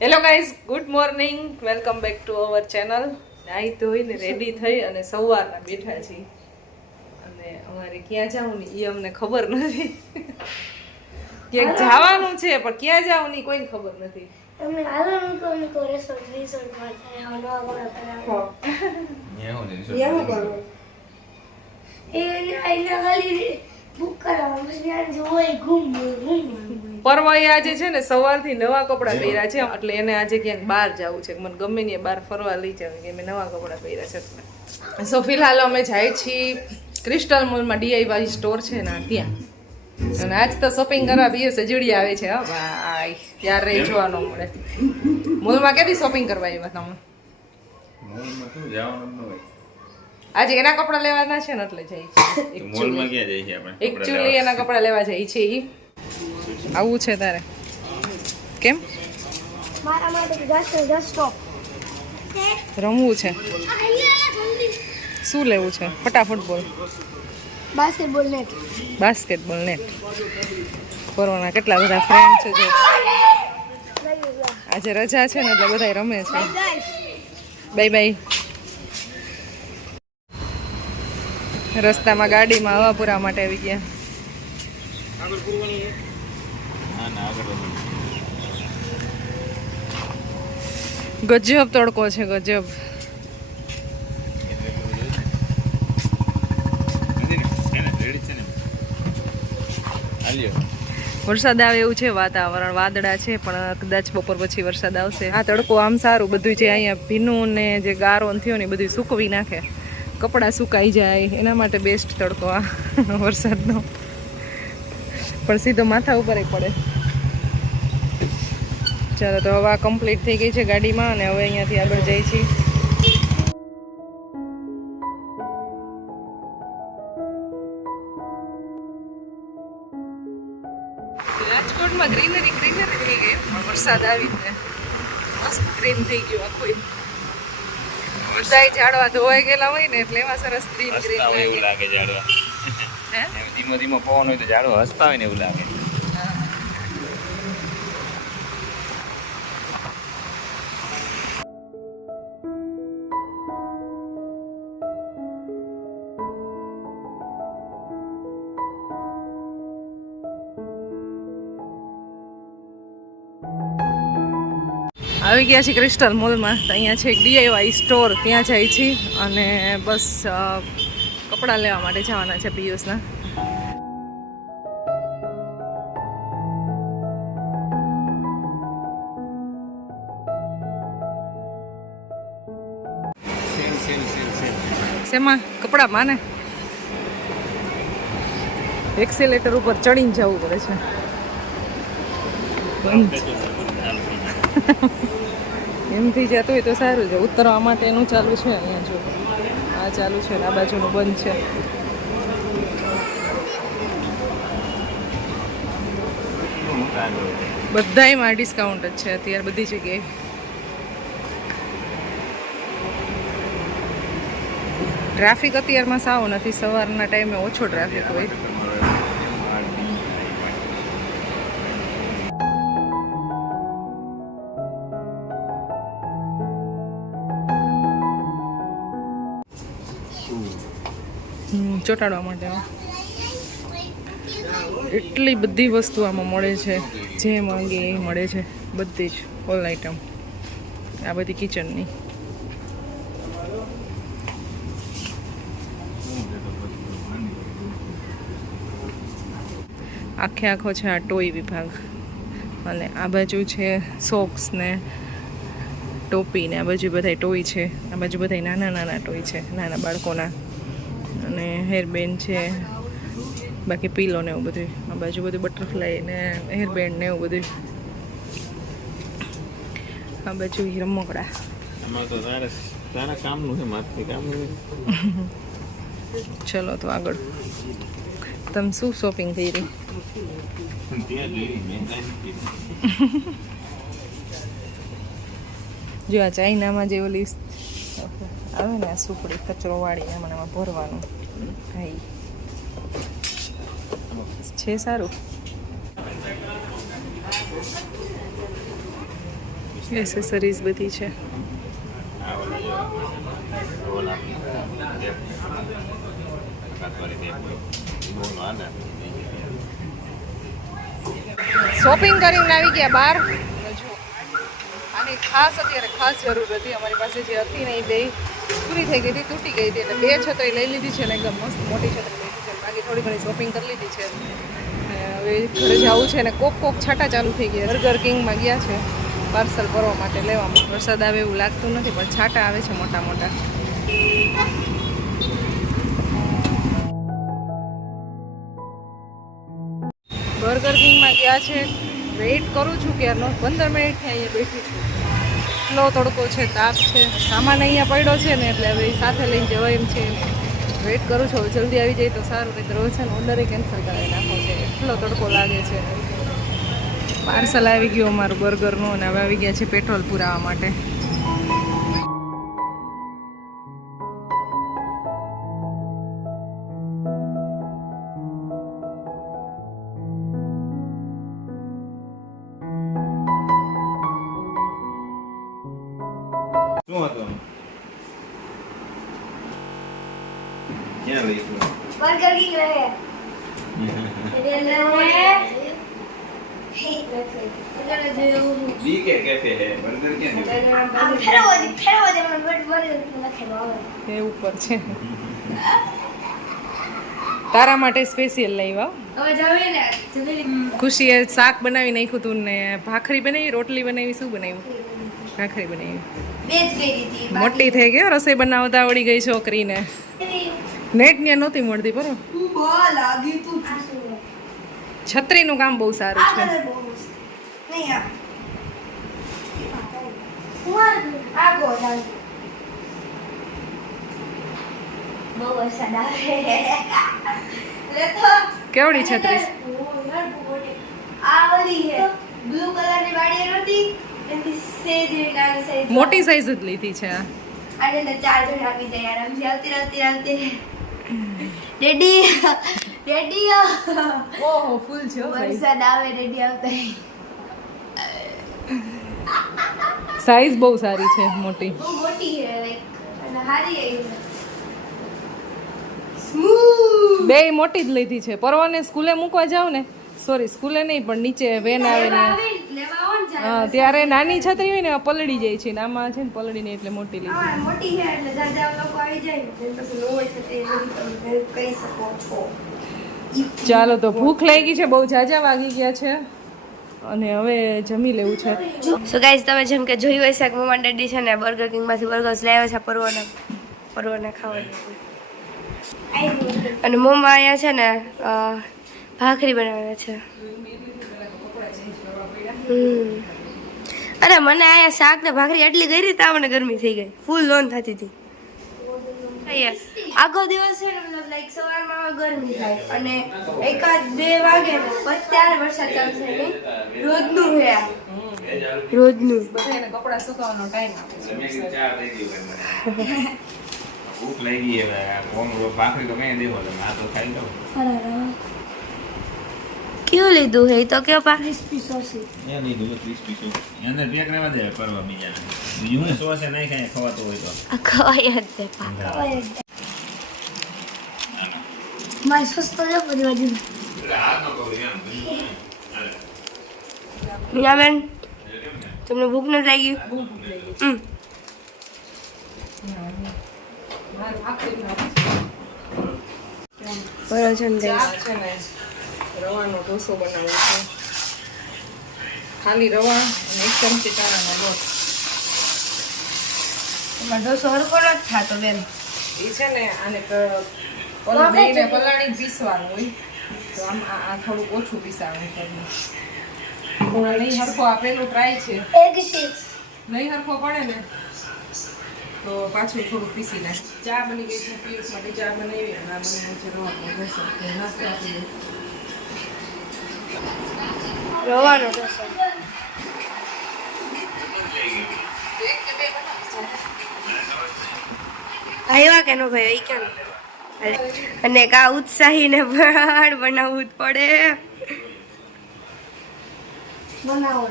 Hello guys, good morning, welcome back to our channel. નાઈ ધોઈને ready થઈ અને સવારના બેઠા છીએ અને અમારે ક્યાં જવું ને એ અમને ખબર નથી. ક્યાંક જવાનું છે પણ ક્યાં જવું ને કોઈને ખબર નથી. તમને હાલવાનું કો રિસોર્ટ માં થાય નવા ગોળા કરાવો એના ખાલી બુક કરાવો પછી ત્યાં જોઈ ઘૂમ પરવાઈ આજે છે ને સવારથી નવા કપડાં પહેર્યા છે એટલે એને આજે ક્યાંક બહાર જવું છે. મને ગમે ને બહાર ફરવા લઈ જાવ કે મેં નવા કપડાં પહેર્યા છે એટલે. સો ફિલહાલ અમે જાય છીએ ક્રિસ્ટલ મોલમાં, DIY સ્ટોર છે ને ત્યાં. અને આજ તો શોપિંગ કરવા બી સજુડી આવે છે. હા ભાઈ, ત્યારે જોવાનો મળે. મોલમાં કેવી શોપિંગ કરવા આવ્યા તમે? મોલમાં શું જવાનું ન હોય. આજે એના કપડાં લેવાના છે ને એટલે જઈ છે. મોલમાં ક્યાં જઈએ આપણે? એકચ્યુઅલી એના કપડાં લેવા જાય છે. આવું છે તારે કેમ મારા માટે 10 સ્ટોપ રમવું છે? શું લેવું છે? ફટાફટ બોલ. Basketball net. Basketball net. Corona કેટલા બધા ફ્રેન્ડ છે જો. આજે રજા છે ને એટલે બધા રમે છે. Bye bye. રસ્તામાં ગાડીમાં હવા પૂરા માટે આવી ગયા. ગજબ તડકો છે, ગજબ. વરસાદ આવે એવું છે વાતાવરણ, વાદળા છે પણ કદાચ બપોર પછી વરસાદ આવશે. આ તડકો આમ સારું, બધું જે અહીંયા ભીનું ને જે ગારો થયો ને બધું સૂકવી નાખે, કપડાં સુકાઈ જાય, એના માટે બેસ્ટ તડકો આ વરસાદનો. પણ સીધો માથા ઉપર પડે. ચાલો તો હવા કમ્પ્લીટ થઈ ગઈ છે ગાડીમાં અને હવે અહીંયાથી આગળ જઈએ છીએ. રાજકોટમાં ગ્રીનરી થઈ ગઈ પણ વરસાદ આવી જાય મસ્ત ગ્રીન થઈ ગયું આખું. બધાય ઝાડવા ધોવાઈ ગયેલા હોય ને એટલે એમાં સરસ ગ્રીન ગ્રીન એવું લાગે ઝાડવા. ધીમો ધીમો પવન હોય તો ઝાડવા હસતા હોય ને એવું લાગે. આવી ગયા છે ક્રિસ્ટલ મોલમાં. તો અહીંયા છે એક DIY સ્ટોર, ત્યાં જાય છે અને બસ કપડાં લેવા માટે જવાના છે પિયુષના. શેમાં? કપડામાં ને એક્સેલેટર ઉપર ચડીને જવું પડે છે. એમથી જતું હોય તો સારું છે. ઉતરવા માટેનું ચાલુ છે અહીંયા જો. આ ચાલુ છે, આ બાજુનું બંધ છે. બધાયમાં ડિસ્કાઉન્ટ જ છે અત્યારે બધી જગ્યાએ. ટ્રાફિક અત્યારમાં સાવ નથી, સવારના ટાઈમે ઓછો ટ્રાફિક હોય. ચોંટાડવા માટે એટલી બધી વસ્તુ આમાં મળે છે, જે માંગે એ મળે છે, બધી જ ઓલ આઈટમ. આ બધી કિચનની. આખે આખો છે આ ટોય વિભાગ અને આ બાજુ છે સોક્સ ને ટોપી ને આ બાજુ બધા ટોય છે. આ બાજુ બધા નાના નાના ટોય છે, નાના બાળકોના. અને હેરબેન્ડ છે, બાકી પીલો ને એવું બધું. આ બાજુ બધું બટરફ્લાય ને હેરબેન્ડ ને એવું બધું. આ બાજુ રમકડા. ચલો તો આગળ. તમે શું શોપિંગ થઈ રહી? જો આ ચાઇનામાં જે ઓલી આવે ને આ સુપડી કચરો વાળી એમાં ભરવાનું ભાઈ છે સારું. એસેસરીઝ બધી છે. આ ઓલી જો રોલ આપી ટેપ કાતવાળી ટેપ બોલ આને શોપિંગ કરીને આવી ગયા બહાર. જો આની ખાસ અત્યારે ખાસ જરૂર હતી. અમારી પાસે જે હતી ને એ બે પૂરી થઈ ગઈ હતી, તૂટી ગઈ હતી, એટલે 2 છત્રી લઈ લીધી છે ને એકદમ મસ્ત મોટી છત્રી લઈ લીધી છે. બાકી થોડી ઘણી શોપિંગ કરી લીધી છે. હવે ઘરે જવું છે ને કોક છાંટા ચાલુ થઈ ગયા. બર્ગર કિંગમાં ગયા છે પાર્સલ ભરવા માટે લેવામાં. વરસાદ આવે એવું લાગતું નથી, પણ છાંટા આવે છે મોટા મોટા. બર્ગર કિંગમાં ગયા છે. વેઇટ કરું છું ક્યારનો, 15 મિનિટથી અહીંયા બેઠી છું. એટલો તડકો છે, તાપ છે, સામાન અહીંયા પડ્યો છે ને એટલે હવે સાથે લઈને જવાય એમ છે. વેઇટ કરું છું, હવે જલ્દી આવી જાય તો સારું. નહીં તો રોજ છે ને ઓર્ડર કેન્સલ કરાવી નાખો છે, એટલો તડકો લાગે છે. પાર્સલ આવી ગયું અમારું બર્ગરનું અને હવે આવી ગયા છે પેટ્રોલ પુરાવા માટે. શું હતું ક્યાં લઈશું बर्गर किंग रहे બી કે કેફે હે બર્ગર ક્યાં જેવું फेरो મને બર્ગર કિંગ લખેલું આવે. એ ઉપર છે. તારા માટે સ્પેશિયલ લાવ્યા. હવે જાવે ને ખુશીએ શાક બનાવી નાખ્યું તું ને ભાખરી બનાવી, રોટલી બનાવી. શું બનાવ્યું? ભાખરી બનાવી. બેચ ગઈ હતી મોટી થઈ ગઈ રસોઈ બનાવતા આવડી ગઈ છોકરીને. નેટ ત્યાં નહોતી મળતી બરો. તું બહુ લાગી તું છત્રીનું કામ બહુ સારું છે. નહીં આ ગો બહુ વરસાદ આવે લે તો કેવડી છત્રી? આ ઓલી હે બ્લુ કલરની વાડી નથી એની સેજ નાની સાઈઝ મોટી સાઈઝ જ લીધી છે આ. આને તો 4 જણ આવી જાય આરામથી આવતી ડેડી ઓહો ફૂલ છે વરસાદ આવે ડેડી આવતા સાઈઝ બહુ સારી છે, મોટી. બહુ મોટી છે લાઈક અને હારી આવી સ્મૂથ બે મોટી જ લીધી છે. પરવાને સ્કૂલે મૂકવા જાવ ને, સોરી સ્કૂલે નહીં પણ નીચે વેન આવે ને લેવા આવો ને હા ત્યારે નાની છત્રી હોય ને પલળી જાય છે ને આમાં છે ને પલળી નહીં એટલે મોટી લીધી. હા મોટી છે એટલે જાજા લોકો આવી જાય ને પછી નો હોય છે તે તમે કહી શકો છો. ચાલો તો ભૂખ લાગી છે, બહુ ઝાઝા વાગી ગયા છે અને હવે જમી લેવું છે. સો ગાઈઝ તમે જેમ કે જોયું હશે કે મમ્મા ડેડી છે ને બર્ગર કિંગમાંથી બર્ગર્સ લાવ્યા છે પરવાના ખાવા. અને મમ્મા અહીંયા છે ને ભાખરી બનાવે છે. અરે મને અહીંયા શાક ને ભાખરી એટલી ગઈ તાવ ને ગરમી થઈ ગઈ, ફૂલ લોન થતી હતી. આખો દિવસ છે ને મતલબ લાઈક સવારમાં ગરમી થાય અને 1-2 વાગે ને પછી ત્યારે વરસાદ ચાલુ થાય. નહીં રોજનું હે આ. રોજનું બધાને કપડાં સુકાવવાનો ટાઈમ આપે છે. મેં કીધું ચા થઈ ગયું ભૂખ લાગી હવે કોમ ભાખરી તો કઈ દેવો તમે આ તો ખાઈ લો. કયું લીધું હે તો કયો પા ક્રિસ્પી સોસ એને પેક રહેવા દે પરવા બીજા બીજું ને સોસ એ નહીં ખાય ખવાતો હોય તો આ ખવાય જ દે પા મારે સસ્તો જો બધી બાજુ હાથ નો કહું એમ મીનાબેન તમને ભૂખ નથી લાગી? બરાબર છે ને છે ને રવાનો ઢોસો બનાવવો છે. ખાલી રવા અને 1 ચમચી ચણાનો લોટ. એમાં ઢોસો હરખો નથી થતો બેન. એ છે ને આને પલાળીને પીસવાનું હોય તો આમ આ થોડુંક ઓછું પીસાવાનું કરવું. નહીં હરખો આ પેલું ટ્રાય છે, નહીં હરખો પડે ને તો પાછું થોડું પીસી નાખ. ચા બની ગઈ છે, પિયુષ માટે ચા બનાવી અને આ બની છે રવાનો ઢોસો. નાસ્તો આપી દઉં. રવાનો ઢોસો આવ્યા કે નો ભાઈ એ ક્યાં અને કા ઉત્સાહી ને બનાવવું જ પડે. બનાવો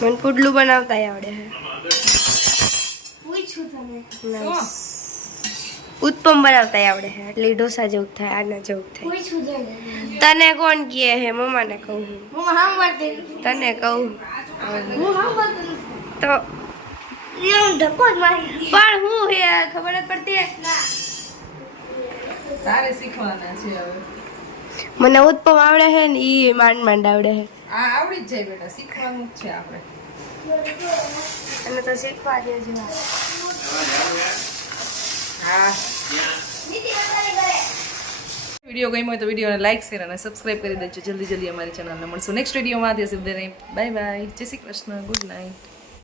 મને પુડલું બનાવતા આવડે છે શું? ઉત્પમ બનાવતા આવડે છે એટલે ઢોસા જેવું થાય આના જેવું થાય તને કોણ કહે હે મમ્માને કહું તને કહું તો પણ હું હે ખબર જ પડતી તારે શીખવાના છે હવે. મને ઉત્પમ આવડે છે ને ઈ માંડ માંડ આવડે છે આ આવડી જ જાય બેટા, શીખવાનું જ છે આપણે. અને તો શીખવા દે છે હા. વિડીયો ગમ્યો હોય તો વિડીયોને લાઈક શેર અને સબસ્ક્રાઇબ કરી દેજો. જલ્દી અમારી ચેનલને મળશું નેક્સ્ટ વિડીયોમાં. ત્યાં સુધી બાય બાય, જય શ્રી કૃષ્ણ, ગુડ નાઇટ.